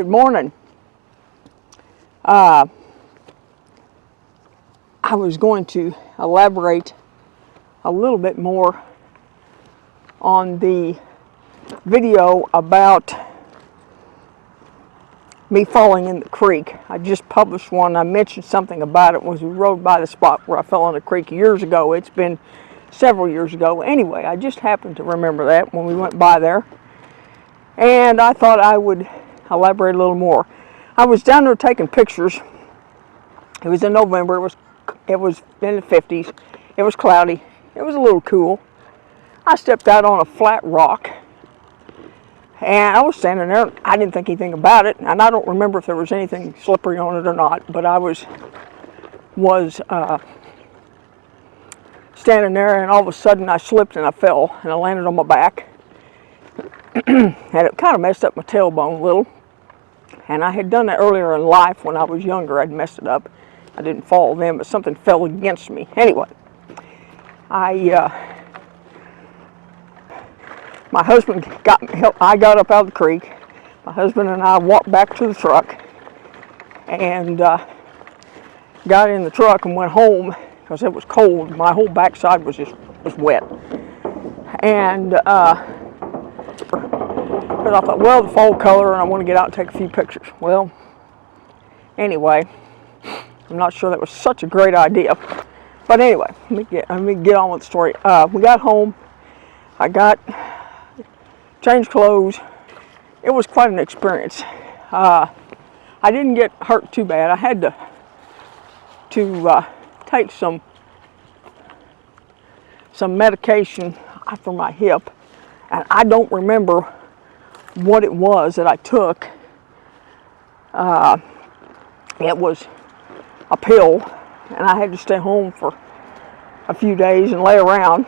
Good morning. I was going to elaborate a little bit more on the video about me falling in the creek. I just published one. I mentioned something about it was we rode by the spot where I fell in the creek years ago. It's been several years ago. Anyway, I just happened to remember that when we went by there. And I thought I would elaborate a little more. I was down there taking pictures. It was in November. It was in the 50s. It was cloudy. It was a little cool. I stepped out on a flat rock. And I was standing there. I didn't think anything about it. And I don't remember if there was anything slippery on it or not. But I was standing there, and all of a sudden I slipped and I fell. And I landed on my back. And it kind of messed up my tailbone a little. And I had done that earlier in life when I was younger. I'd messed it up. I didn't fall then, but something fell against me. Anyway, my husband I got up out of the creek. My husband and I walked back to the truck and got in the truck and went home because it was cold. My whole backside was wet. And but I thought, well, the fall color, and I want to get out and take a few pictures. Well, anyway, I'm not sure that was such a great idea. But anyway, let me get on with the story. We got home. I changed clothes. It was quite an experience. I didn't get hurt too bad. I had to take some medication for my hip, and I don't remember what it was that I took. It was a pill, and I had to stay home for a few days and lay around.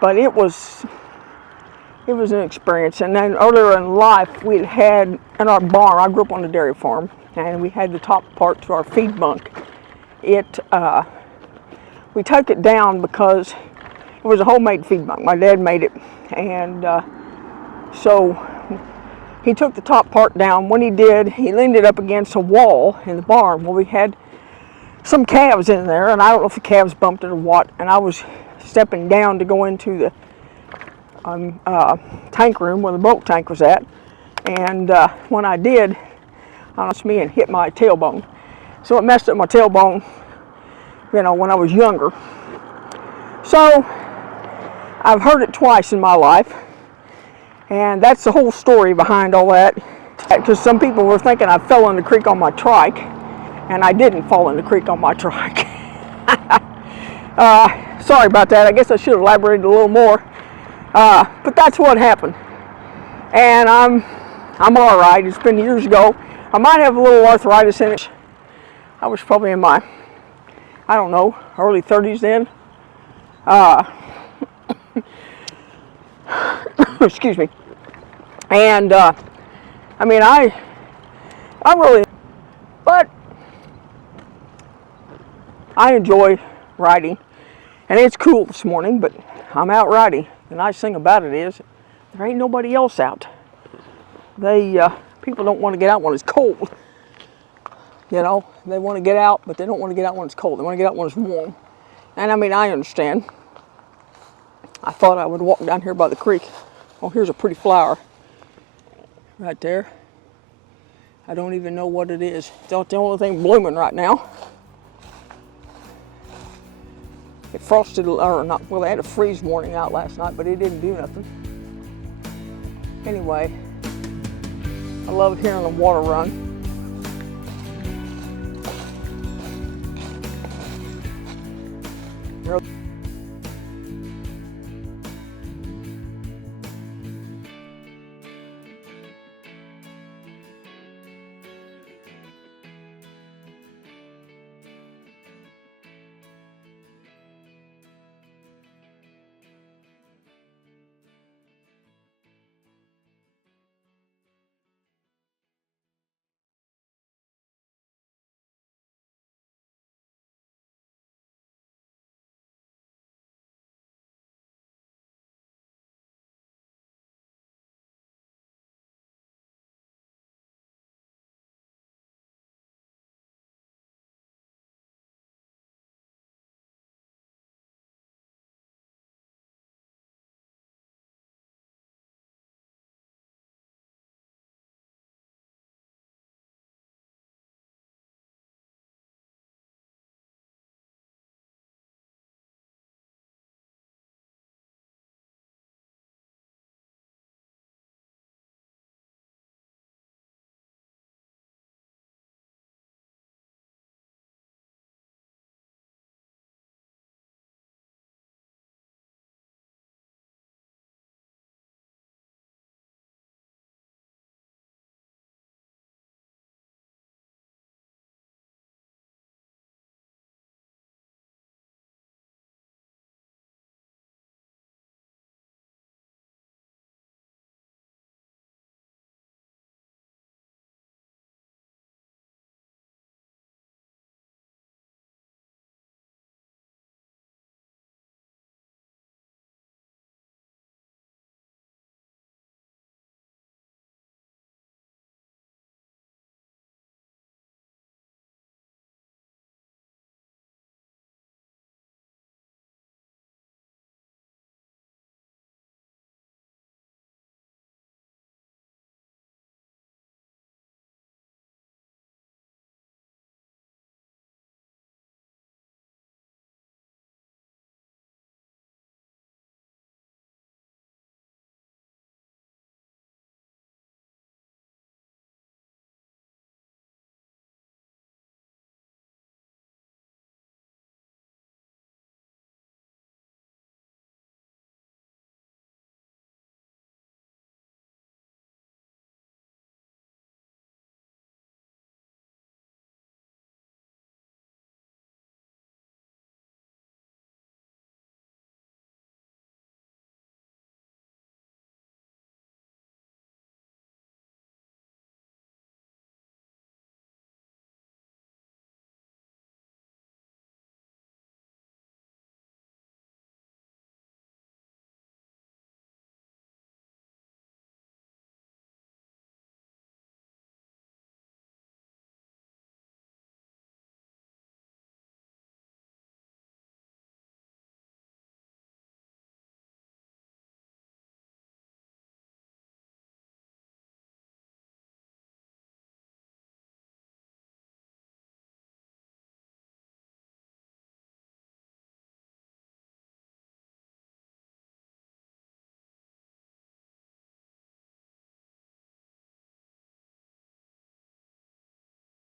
But it was an experience. And then earlier in life, we had in our barn. I grew up on a dairy farm, and we had the top part to our feed bunk. We took it down because it was a homemade feed bunk. My dad made it, and so he took the top part down. When he did, he leaned it up against a wall in the barn. Well, we had some calves in there, and I don't know if the calves bumped it or what, and I was stepping down to go into the tank room where the bulk tank was at, and when I did, honestly, and hit my tailbone. So it messed up my tailbone, when I was younger. So I've heard it twice in my life. And that's the whole story behind all that. Because some people were thinking I fell in the creek on my trike, and I didn't fall in the creek on my trike. Sorry about that. I guess I should have elaborated a little more. But that's what happened. And I'm all right. It's been years ago. I might have a little arthritis in it. I was probably in my, I don't know, early 30s then. Excuse me. And I really, but I enjoy riding, and it's cool this morning, but I'm out riding. The nice thing about it is there ain't nobody else out. People don't want to get out when it's cold. They want to get out, but they don't want to get out when it's cold. They want to get out when it's warm. And I understand. I thought I would walk down here by the creek. Oh, here's a pretty flower right there. I don't even know what it is. It's the only thing blooming right now. It frosted, or not, well, they had a freeze warning out last night, but it didn't do nothing. Anyway, I love hearing the water run.